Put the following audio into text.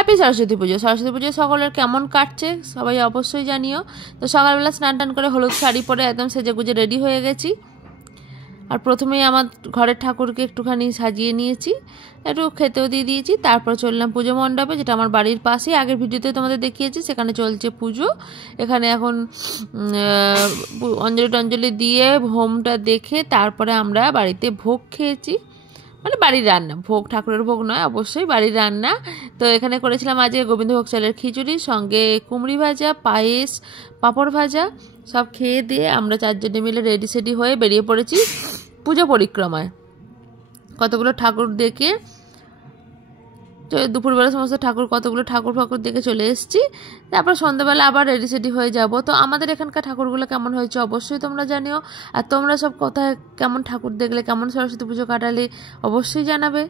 Happy Saraswati পুজো। সরস্বতী পুজো সকলের কেমন কাটছে সবাই অবশ্যই জানিও। তো সকালবেলা স্নান টান করে হলুদ শাড়ি পরে একদম সেজে গুজে রেডি হয়ে গেছি। আর প্রথমেই আমার ঘরের ঠাকুরকে একটুখানি সাজিয়ে নিয়েছি, একটু খেতেও দিয়ে দিয়েছি। তারপর চললাম পুজো মণ্ডপে, যেটা আমার বাড়ির পাশেই, আগের ভিডিওতে তোমাদের দেখিয়েছি। সেখানে চলছে পুজো। এখানে এখন অঞ্জলি টঞ্জলি দিয়ে হোমটা দেখে তারপরে আমরা বাড়িতে ভোগ খেয়েছি, মানে বাড়ির রান্না, ভোগ ঠাকুরের ভোগ নয়, অবশ্যই বাড়ির রান্না। তো এখানে করেছিলাম আজকে গোবিন্দভোগ চালের খিচুড়ি, সঙ্গে কুমড়ি ভাজা, পায়েস, পাঁপড় ভাজা। সব খেয়ে দিয়ে আমরা 4 জনে মিলে রেডি সেডি হয়ে বেরিয়ে পড়েছি পুজো পরিক্রমায়। কতগুলো ঠাকুর দেখে দুপুরবেলা সমস্ত কতগুলো ঠাকুর ফাকুর দেখে চলে এসেছি। তারপর সন্ধ্যাবেলা আবার রেডি সেডি হয়ে যাব। তো আমাদের এখানকার ঠাকুরগুলো কেমন হয়েছে অবশ্যই তোমরা জানিও। আর তোমরা সব কোথায় কেমন ঠাকুর দেখলে, কেমন সরস্বতী পুজো কাটালে অবশ্যই জানাবে।